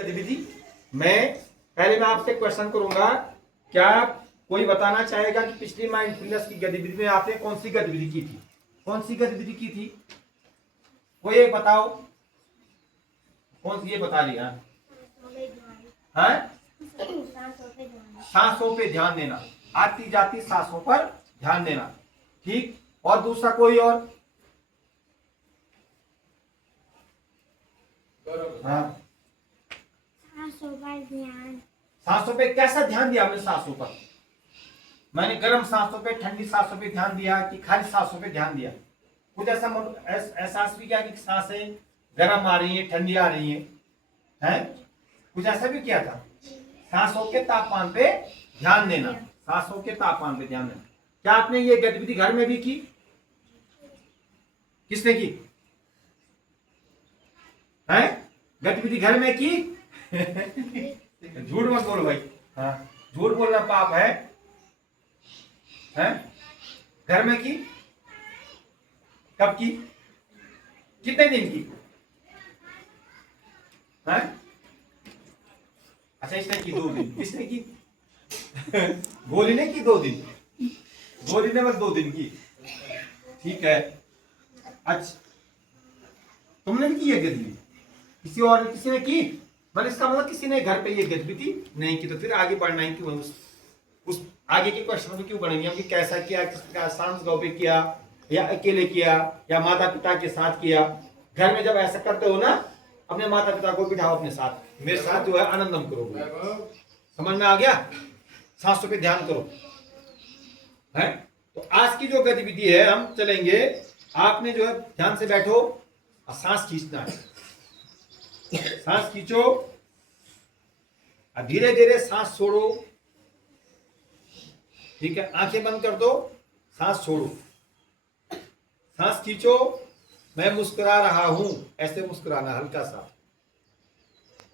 गतिविधि मैं आपसे क्वेश्चन करूंगा। क्या कोई बताना चाहेगा कि पिछली माइंडफुलनेस की गतिविधि में आपने कौन सी गतिविधि की थी? कौन सी गतिविधि की थी? कोई एक बताओ, कौन सी? ये बता रही है सांसों पे ध्यान देना, आती जाती सांसों पर ध्यान देना। ठीक, और दूसरा कोई और? हाँ, सांसों पर ध्यान। सांसों पे कैसा ध्यान दिया हमने? सांसों पर मैंने गर्म सांसों पे, ठंडी सांसों पे ध्यान दिया कि खाली सांसों पे ध्यान दिया? कुछ ऐसा एहसास भी किया कि सांसें गर्म आ रही हैं, ठंडी आ रही हैं? कुछ ऐसा भी किया था? सांसों के तापमान पे ध्यान देना, सांसों के तापमान पे ध्यान देना। क्या आपने ये गतिविधि घर में भी की? किसने की है? गतिविधि घर में की? झूठ मत बोलो भाई। हाँ, झूठ बोलना पाप है? घर में की? कब की? कितने दिन की? है? अच्छा, इसने की 2 दिन। किसने की? गोली ने की 2 दिन? गोली ने बस 2 दिन की। ठीक है। अच्छा, तुमने भी की है गतिविधि? किसी और किसी ने की? मतलब इसका मतलब किसी ने घर पे ये गतिविधि नहीं की, तो फिर आगे बढ़ना ही क्यों? उस आगे के क्वेश्चन में क्यों बढ़ेंगे हम कि कैसा किया, किस प्रकार शांत गाँव पे किया, या अकेले किया, या माता पिता के साथ किया? घर में जब ऐसा करते हो ना, अपने माता पिता को बिठाओ अपने साथ, मेरे साथ जो है आनंदम करो। समझ में आ गया? सांसों पे ध्यान करो। है तो आज की जो गतिविधि है, हम चलेंगे। आपने जो है ध्यान से बैठो और सांस खींचना है। सांस खींचो और धीरे धीरे सांस छोड़ो। ठीक है, आंखें बंद कर दो, सांस छोड़ो। सांस खींचो, मैं मुस्कुरा रहा हूं, ऐसे मुस्कुराना हल्का सा।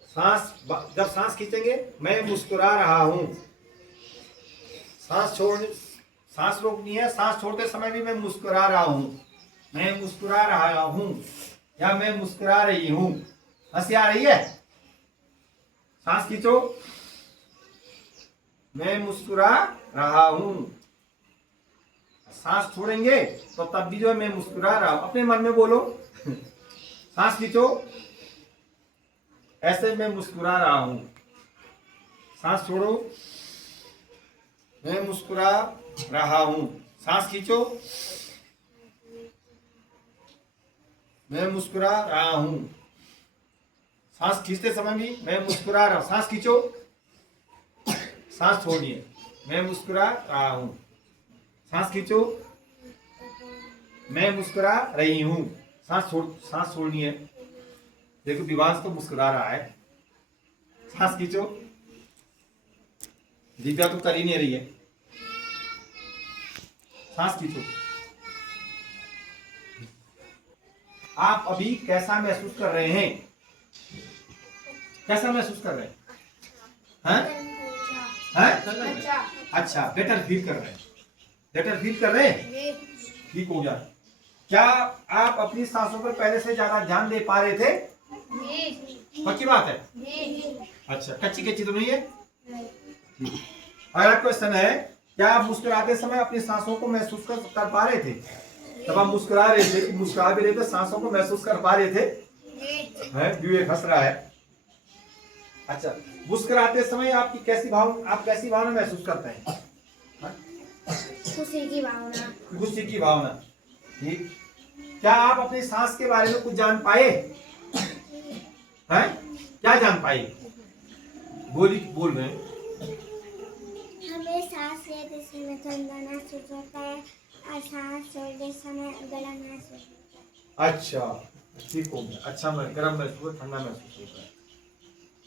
सांस, जब सांस खींचेंगे मैं मुस्कुरा रहा हूं। सांस छोड़, सांस रोकनी है। सांस छोड़ते समय भी मैं मुस्कुरा रहा हूं, मैं मुस्कुरा रहा हूं, या मैं मुस्कुरा रही हूं। हंसी आ रही है? सांस खींचो, मैं मुस्कुरा रहा हूं। सांस छोड़ेंगे तो तब भी जो है मैं मुस्कुरा रहा हूं, अपने मन में बोलो। सांस खींचो, ऐसे मैं मुस्कुरा रहा हूं। सांस छोड़ो, मैं मुस्कुरा रहा हूं। सांस खींचो, मैं मुस्कुरा रहा हूं। सांस खींचते समय भी मैं मुस्कुरा रहा हूं। सांस खींचो, सांस छोड़िए, मैं मुस्कुरा रहा हूं। सांस खींचो, मैं मुस्कुरा रही हूं। सांस छोड़नी है। देखो दिवांश तो मुस्कुरा रहा है। सांस खींचो। दिव्या तो कर ही नहीं रही है। सांस खींचो। आप अभी कैसा महसूस कर रहे हैं? कैसा महसूस कर रहे हैं? अच्छा, बेटर फील कर रहे हैं। बेटर फील कर रहे हैं? ठीक हो गया। क्या आप अपनी सांसों पर पहले से ज्यादा ध्यान दे पा रहे थे? पक्की बात है? अच्छा, कच्ची कच्ची तो नहीं है? अगला क्वेश्चन है, क्या आप मुस्कुराते समय अपनी सांसों को महसूस कर पा रहे थे? तब आप मुस्कुरा रहे थे, मुस्कुरा भी रहे थे, सांसों को महसूस कर पा रहे थे? विवेक हंस रहा है। अच्छा, मुस्कुराते समय आपकी कैसी भावना महसूस करते हैं? खुशी की भावना। खुशी की भावना। ठीक। क्या आप अपनी सांस के बारे में कुछ जान पाए? हैं? क्या जान पाए? बोल रहे हैं। हमें सांस लेते समय ठंडा महसूस होता है और सांस छोड़ते समय गर्म महसूस होता है। अच्छा, ठीक हो गया। अच्छा, गर्म महसूस, ठंडा महसूस होता है।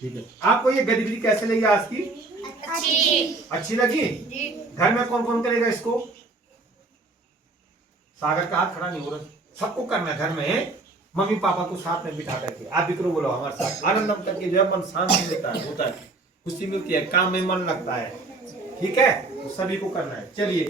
ठीक है। आपको ये गतिविधि कैसे लगी आज की? अच्छी लगी? घर में कौन कौन करेगा इसको? सागर का हाथ खड़ा नहीं हो रहा। सबको करना घर में, मम्मी पापा को साथ में बिठा करके। आप भी करो, बोलो हमारे साथ। आनंदम करके जो है मन शांत मिलता है, होता है, खुशी मिलती है, काम में मन लगता है। ठीक है, तो सभी को करना है। चलिए।